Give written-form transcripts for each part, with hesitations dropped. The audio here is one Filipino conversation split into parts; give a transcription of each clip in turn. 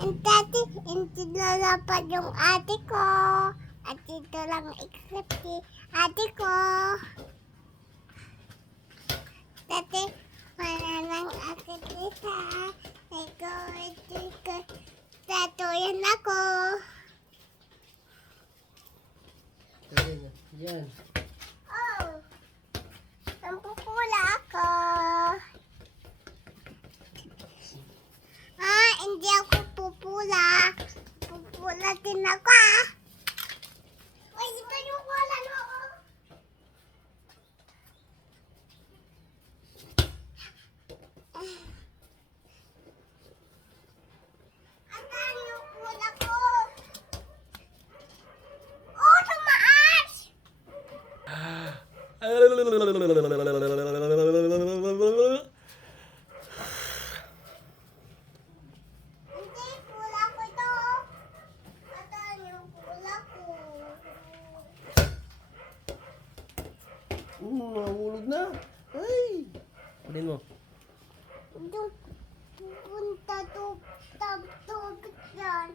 Hindi lalapan yung ate ko. At dito lang i-clip si ate ko. Dati, wala lang ate Lisa. Iko, tatuyan ako. Yan. Oh, nampupula ako. Hindi ako pupula. Pupula din ako, Uy, ito yung wala mo. Asan yung pula ko? Oh, tumaas! Hindi, pula ko ito. Asan yung pula ko? Mahulog na. Ay! Kunin mo. Doon, punta to, tubig yan.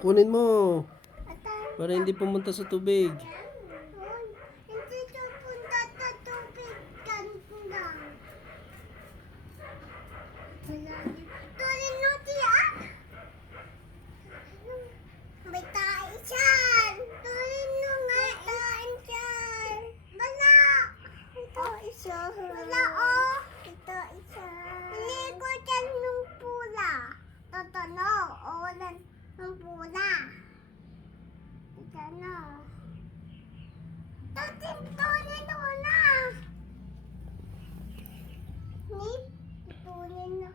Kunin mo. Atan, Para hindi pumunta sa tubig. hindi to punta sa tubig. Ganda. Tulin mo diyan. May tayo dyan. Tulin mo nga tayo dyan. Wala. Ito isa. Wala, Ito isa. Hindi ko dyan yung pula. Totoo, wala ng pula. Ito na. Tulin mo na. Tulin na.